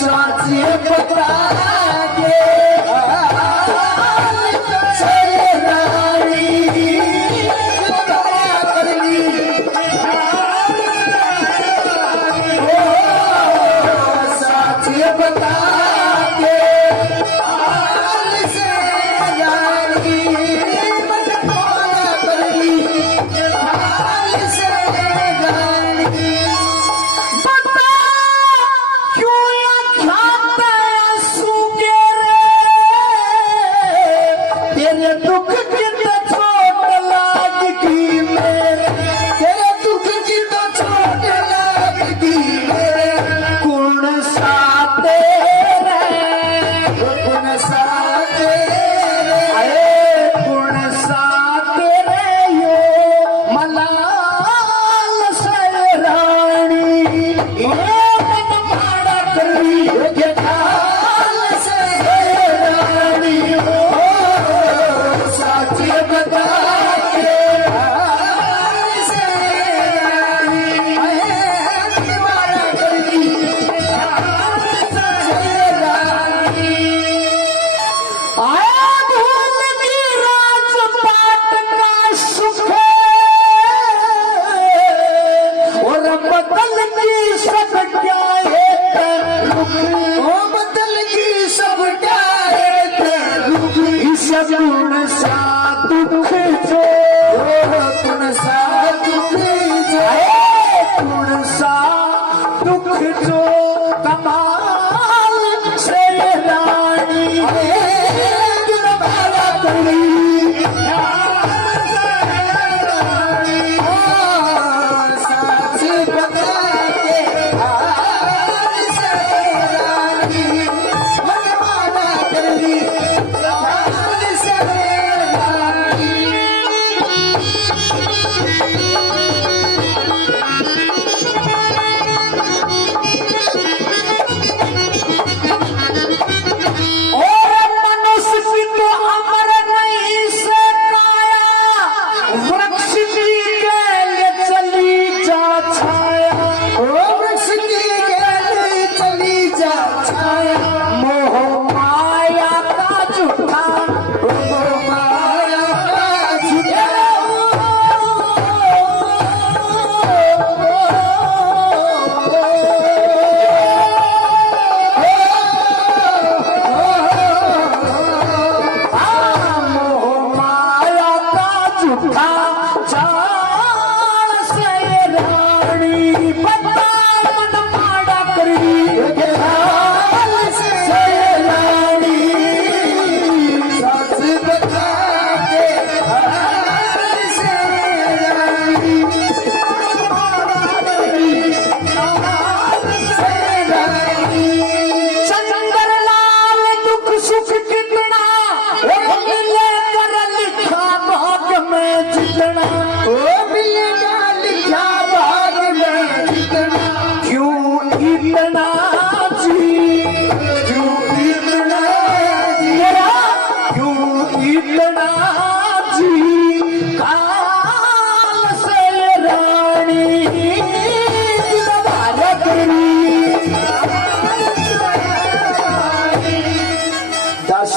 साची बता के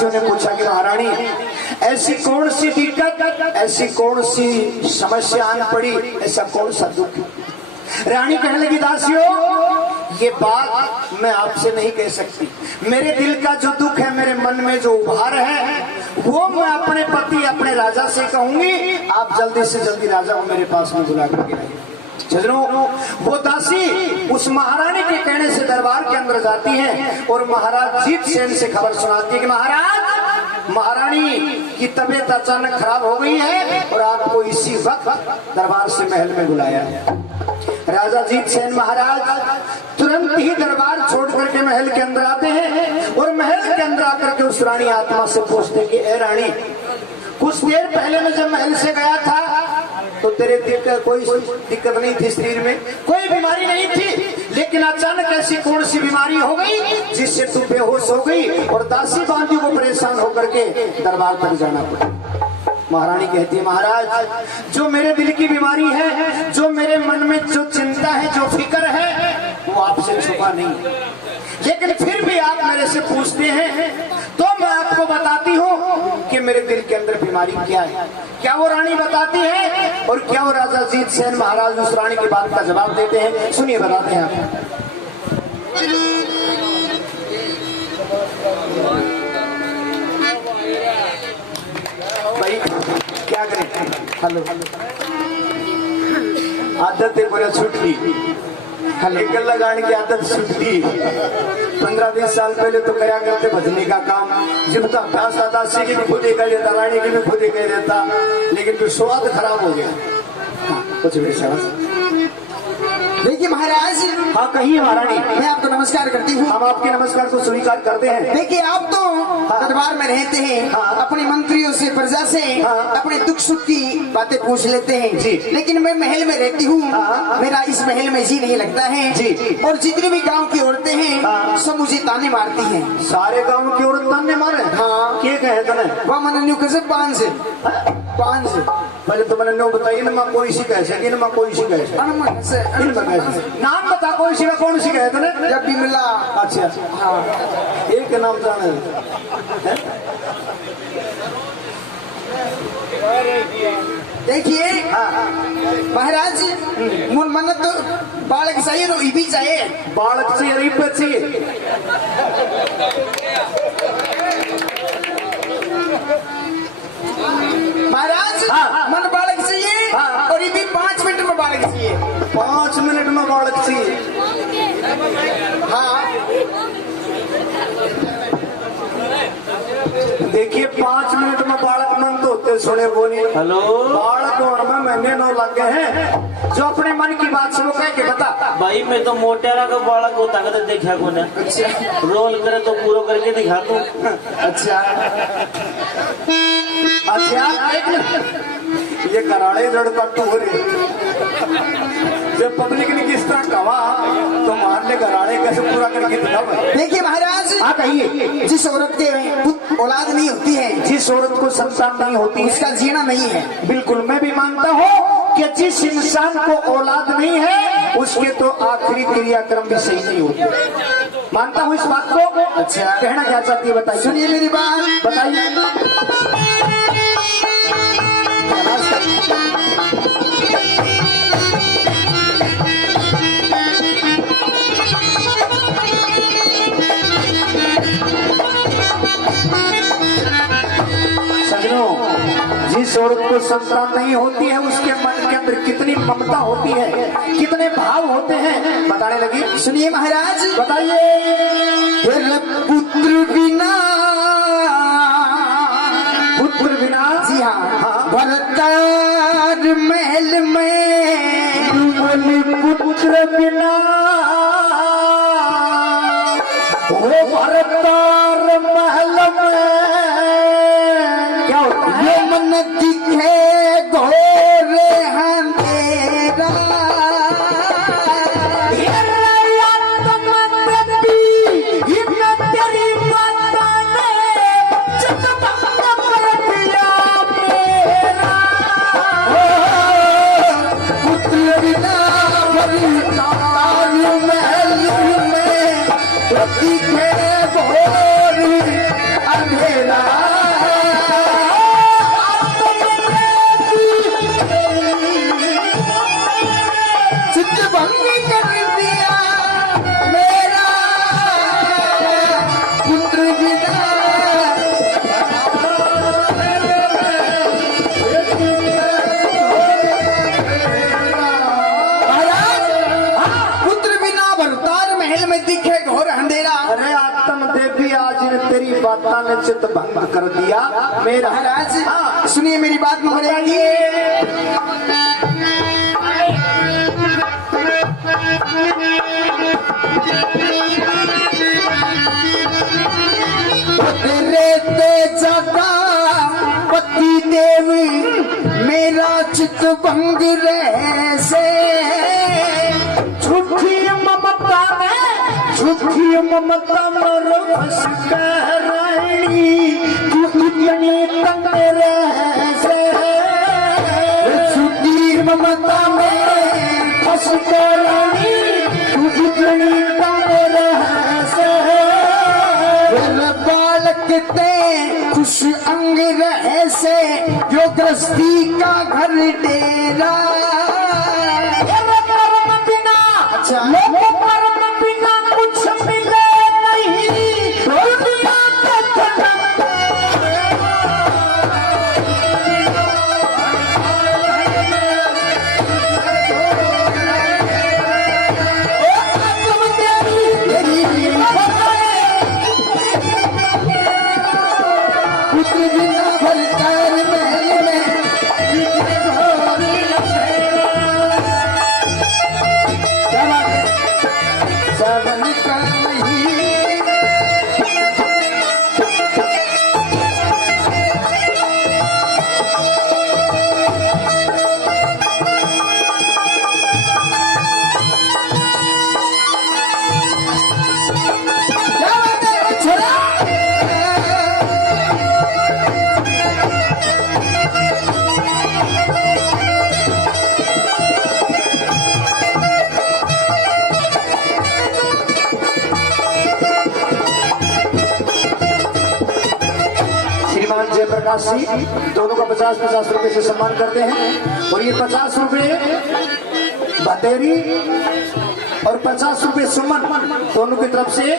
ने पूछा कि महारानी ऐसी कौन सी दिक्कत, ऐसी कौन सी समस्या आन पड़ी, ऐसा कौन सा दुख? रानी कहने लगी दासियों ये बात मैं आपसे नहीं कह सकती, मेरे दिल का जो दुख है, मेरे मन में जो उभार है वो मैं अपने पति अपने राजा से कहूंगी। आप जल्दी से जल्दी राजा को मेरे पास में बुला करके लाइए। वो दासी उस महारानी के कहने से दरबार के अंदर जाती है और महाराज जीत सेन से खबर सुनाती है कि महाराज महारानी की तबीयत अचानक खराब हो गई है और आपको इसी वक्त दरबार से महल में बुलाया है। राजा जीत सेन महाराज तुरंत ही दरबार छोड़ करके महल के अंदर आते हैं और महल के अंदर आकर के उस रानी आत्मा से पूछते कि ए रानी, कुछ देर पहले मैं जब महल से गया था तो तेरे दिल का कोई दिक्कत नहीं थी, शरीर में कोई बीमारी नहीं थी, लेकिन अचानक ऐसी कौन सी बीमारी हो गई जिससे तू बेहोश हो गई और दासी बांधी को परेशान होकर के दरबार पर जाना पड़ा। महारानी कहती है महाराज जो मेरे दिल की बीमारी है, जो मेरे मन में जो चिंता है, जो फिक्र है, वो आपसे छुपा नहीं। लेकिन फिर भी आप मेरे से पूछते हैं तो मैं आपको बताती हूँ कि मेरे दिल के अंदर बीमारी क्या है। क्या वो रानी बताती है और क्या वो राजा जीत सेन महाराज उस रानी की बात का जवाब देते हैं? सुनिए, बताते हैं आप। भाई क्या करें, हेलो आदत है बोला छूट ली, निकल लगाने की आदत छूट ली। 15-20 साल पहले तो कराया करते भजनी का काम, जब तक अभ्यास था दासी की भी खुद ही कह देता, रानी की भी खुद ही कह देता, लेकिन फिर स्वाद खराब हो गया। हाँ, कुछ भी देखिए महाराज, हाँ कहिए महारानी। मैं आपको नमस्कार करती हूँ। हम आपके नमस्कार को स्वीकार करते हैं। देखिए आप तो दरबार में रहते हैं, हाँ। अपने मंत्रियों से, प्रजा से हाँ। अपने दुख सुख की बातें पूछ लेते हैं जी। लेकिन मैं महल में रहती हूँ, हाँ। मेरा इस महल में जी नहीं लगता है जी। और जितनी भी गांव की औरतें हैं हाँ। सब मुझे ताने मारती हैं। सारे गांव की औरत ताने मारे? हाँ। क्या कहे तने? वह मन कैसे पान से पहले तो मैंने नो बताइए ना, माँ कोई सी कैसे कि ना कोई सी कैसे नाम बता, कोई सी का कौन सी कहे तने? जब भी मिला। अच्छा हाँ, एक का नाम जाने देखिए हाँ। महाराज, मुन मन तो बालक चाहिए तो भी चाहिए, बालक से अरीब चाहिए। महाराज हाँ। मन बालक चाहिए हाँ। और ये भी 5 मिनट में बालक चाहिए। 5 मिनट में बालक चाहिए? हाँ देखिए 5 मिनट में बालक मन तो होते सुने बोली। हेलो, बालक होने में महीने 9 लग गए हैं। जो अपने मन की बात सुनो कह के बता। भाई मैं तो मोटेरा का बालक होता कर देखा को ना। अच्छा रोल करे तो पूरा करके दिखा तू। अच्छा ये कराड़े जड़ का तू हो रही। जब पब्लिक ने किस तरह कहा तो मारने कराड़े कैसे पूरा करके दिखावा। देखिए महाराज, हाँ कहिए। जिस औरत के औलाद नहीं होती है, जिस औरत को संतान नहीं होती है, उसका जीना नहीं है। बिल्कुल मैं भी मानता हूँ कि जिस इंसान को औलाद नहीं है उसके तो आखिरी क्रियाक्रम भी सही नहीं होते। मानता हूँ इस बात को। अच्छा, कहना क्या चाहती है बताइए। सुनिए मेरी बात, बताइए। जिस औरत को संतान नहीं होती है उसके मन के अंदर कितनी ममता होती है, कितने भाव होते हैं, बताने लगी। सुनिए महाराज, बताइए। पुत्र बिना, पुत्र बिना, जी हाँ, भरतार महल में पुत्र बिना वो भरतार महल में क्या होता है? ये मन दिखे घोरे अंधेरा, पुत्र बिना भरतार महल में दिखे घोरे अंधेरा। भंगी कर दिया मेरा पुत्र बिना। महाराज, पुत्र बिना भरतार महल में दिखे घोर अंधेरा। अरे आत्म देवी आज ने तेरी बाता ने चित्त भंग कर दिया मेरा। महाराज सुनिए मेरी बात महाराज, रहते जगा पति देवी मेरा चित भंग रहे से। झूठी ममता में, झूठी ममता में फंस कर रानी तू इतनी तंग रहे से। झूठी ममता में फंस कर रानी तू झूलनी का मेरा से बालक ते खुश अंग रहे से जो गृहस्थी का घर डेरा। अच्छा कर्म बिना कुछ मिले नहीं दुनिया के पुत्र बिना भरतार महल में सावन का महीना क्या बात है छोरा। श्रीमान जयप्रकाश जी दोनों का 50-50 रुपए से सम्मान करते हैं और ये 50 रुपए बतेरी और 50 रुपए सुमन दोनों की तरफ से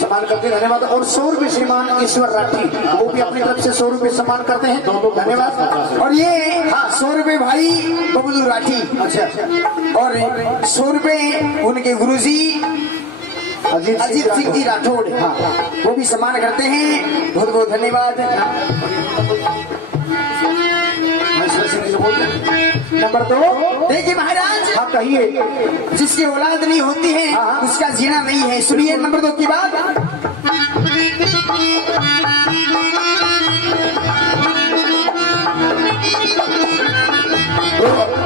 सम्मान करते हैं, धन्यवाद। और 100 रुपए श्रीमान ईश्वर राठी वो भी अपनी तरफ से 100 रुपए सम्मान करते हैं, धन्यवाद। और ये 100 रुपए भाई बबलू राठी। अच्छा और 100 रुपए उनके गुरुजी अजीत सिंह जी राठौड़। हाँ वो भी सम्मान करते हैं, बहुत बहुत धन्यवाद। नंबर 2 देखिए महाराज, हाँ कहिए। जिसकी औलाद नहीं होती है हाँ। उसका जीना नहीं है। सुनिए नंबर 2 की बात।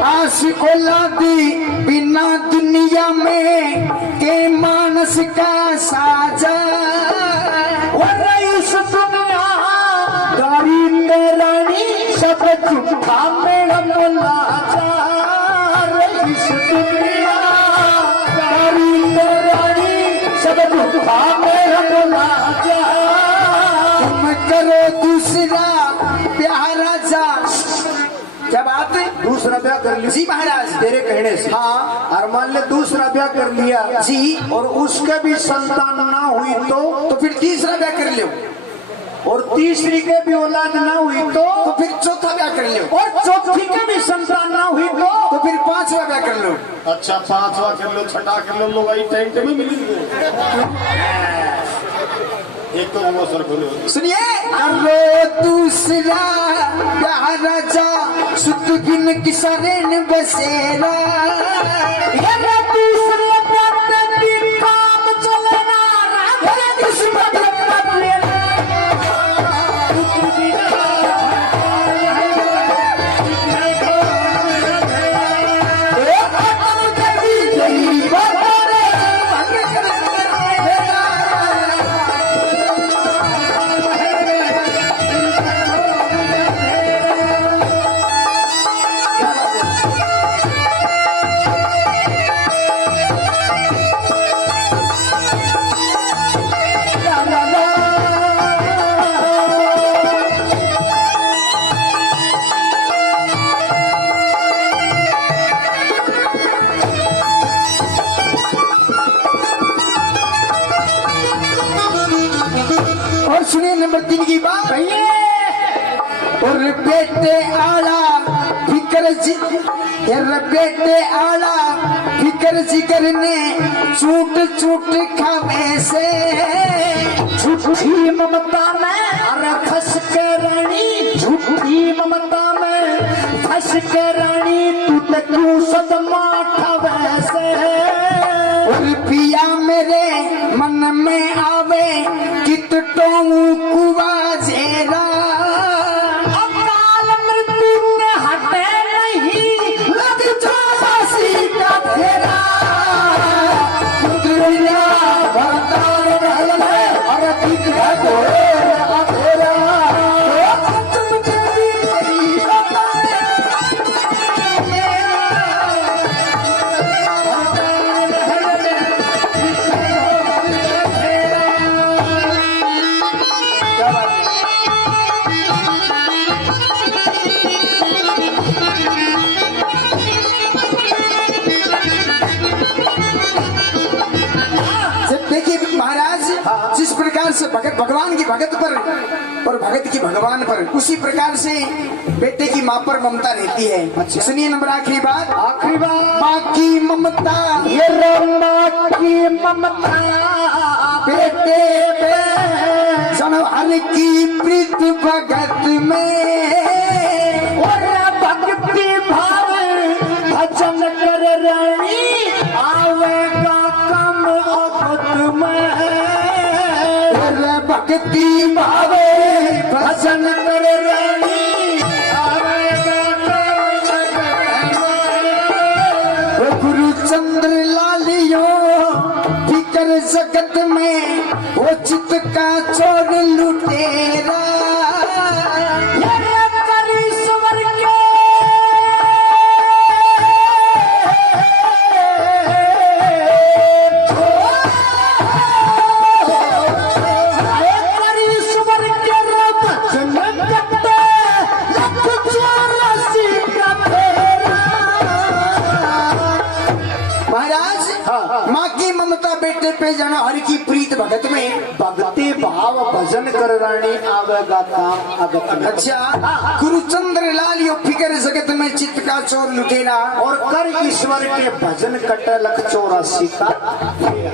आस औलादी बिना दुनिया में के मानस का साजा इस दुनिया गाड़ी में रानी सब झूठा मेरा मुलाचार। इस दुनिया गाड़ी में रानी सब झूठा मेरा मुलाचार। तुम करो दूसरा प्यारा जा। क्या बात है? दूसरा ब्याह कर लिया जी महाराज। तेरे कहने से। हाँ और मान ले दूसरा ब्याह कर लिया जी, और उसके भी संतान ना हुई तो फिर तीसरा ब्याह कर लो। और तीसरी के भी औलाद ना हुई तो फिर चौथा ब्याह कर लो। और चौथी के भी संतान ना हुई तो फिर 5वां ब्याह कर लो। अच्छा 5वां कर लो, 6वां कर लो, लोग आई टेंट में मिली एक तो वो सर खोलो। सुनिए, करो दूसरा ब्याह राजा सुत बिन किसरेन बसेरा। दूसरे ब्याह भी काम चलेना किस्मत नंबर 3 की बात कहिए। और बेटे आला फिकर बेटे आला फिकर जिगर ने चूट चूट खावे से झूठी ममता में अरे फंस के रानी, झूठी ममता में फंस के रानी तू तो क्यों सदमा खावे से। और पिया मेरे मन में आवे कित टोंगू कुआ जेरा। अकाल मृत्यु ने हटे नहीं लग जा फांसी का फेरा। दुनिया भरतार महल में और ठीक है तोरा फेरा। तुम देवी से भगत भगवान की भगत पर और भगत की भगवान पर, उसी प्रकार से बेटे की माँ पर ममता रहती है। अच्छा। सुनिए नंबर आखिरी बात, आखिरी बात, माँ की ममता ये माँ की ममता बेटे पे जनहर की प्रीत भगत में, और भक्ति भाव भजन कर रानी आवेगा कम अखत में। भक्ति भाव भजन कर रानी आवेगा कम अखत में। गुरु चंद्र लालियो फिकर जगत में, वो चित का चोर लुटेरा। महाराज, माँ की ममता बेटे पे जाना हर की प्रीत भगत में, भक्ति भाव भजन कर रानी आवेगा काम अगत में। अच्छा, गुरुचंद्र लाल यो फिकर जगत में चित्त का चोर लुटेरा, और कर ईश्वर के भजन कटे लख 84 का।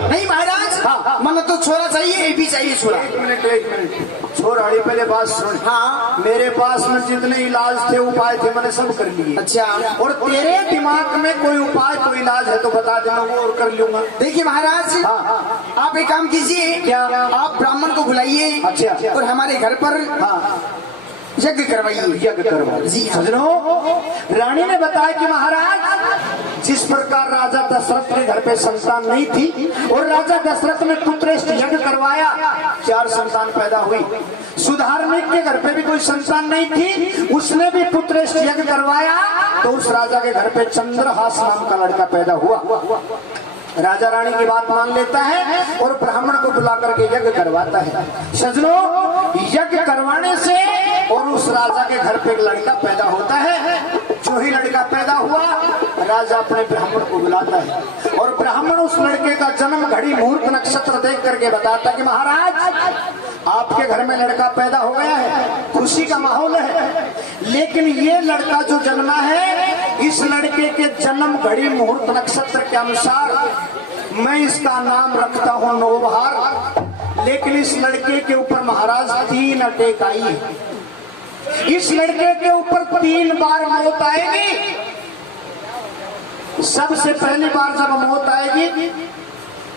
नहीं महाराज, मन तो छोरा चाहिए, ये भी चाहिए छोरा। एक मिनट छोराड़ी पहले बात सुन। हाँ। मेरे पास में जितने इलाज थे उपाय थे मैंने सब कर लिए। अच्छा, और तेरे दिमाग में कोई उपाय कोई इलाज है तो बता देना, वो और कर लूंगा। देखिए महाराज, हाँ। आप एक काम कीजिए, क्या? आप ब्राह्मण को बुलाइए अच्छा। और हमारे घर पर हाँ, यज्ञ करवाइए। यज्ञ करवा जी हाँ। सजनों, रानी ने बताया कि महाराज जिस प्रकार राजा दशरथ के घर पे संतान नहीं थी और राजा दशरथ ने पुत्रेष्ठ यज्ञ करवाया, 4 संतान पैदा हुई। सुधार्मिक के घर पे भी कोई संतान नहीं थी, उसने भी पुत्रेष्ठ यज्ञ करवाया, तो उस राजा के घर पे चंद्रहास नाम का लड़का पैदा हुआ। राजा रानी की बात मान लेता है और ब्राह्मण को बुला करके यज्ञ करवाता है। सजनों, यज्ञ करवाने से और उस राजा के घर पे एक लड़का पैदा होता है। जो ही लड़का पैदा हुआ, राजा अपने ब्राह्मण को बुलाता है और ब्राह्मण उस लड़के का जन्म घड़ी मुहूर्त नक्षत्र देख करके बताता है कि महाराज आपके घर में लड़का पैदा हो गया है, खुशी का माहौल है, लेकिन ये लड़का जो जन्मा है, इस लड़के के जन्म घड़ी मुहूर्त नक्षत्र के अनुसार मैं इसका नाम रखता हूँ नौबहार, लेकिन इस लड़के के ऊपर महाराज 3 अटैक आई है। इस लड़के के ऊपर 3 बार मौत आएगी। सबसे पहली बार जब मौत आएगी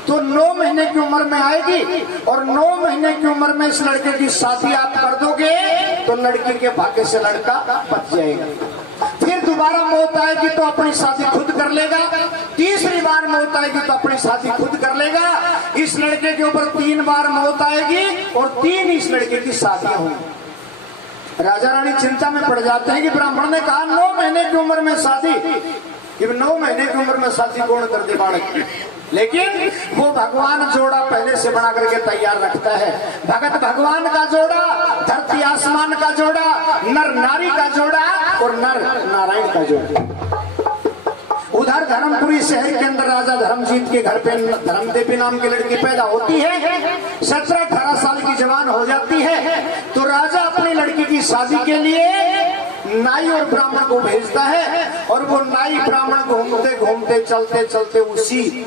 तो 9 महीने की उम्र में आएगी, और 9 महीने की उम्र में इस लड़के की शादी आप कर दोगे तो लड़की के भाग्य से लड़का बच जाएगा। फिर दोबारा मौत आएगी तो अपनी शादी खुद कर लेगा, तीसरी बार मौत आएगी तो अपनी शादी खुद कर लेगा। इस लड़के के ऊपर 3 बार मौत आएगी और 3 इस लड़के की शादियां होंगी। राजा रानी चिंता में पड़ जाते हैं कि ब्राह्मण ने कहा 9 महीने की उम्र में शादी, कि 9 महीने की उम्र में शादी कौन कर दे बालक की, लेकिन वो भगवान जोड़ा पहले से बना करके तैयार रखता है। भगत भगवान का जोड़ा, धरती आसमान का जोड़ा, नर नारी का जोड़ा और नर नारायण का जोड़ा। उधर धर्मपुरी शहर के अंदर राजा धर्मजीत के घर पे धर्मदेवी नाम की लड़की पैदा होती है। 17-18 साल की जवान हो जाती है तो राजा अपनी लड़की की शादी के लिए नाई और ब्राह्मण को भेजता है, और वो नाई ब्राह्मण घूमते घूमते चलते चलते उसी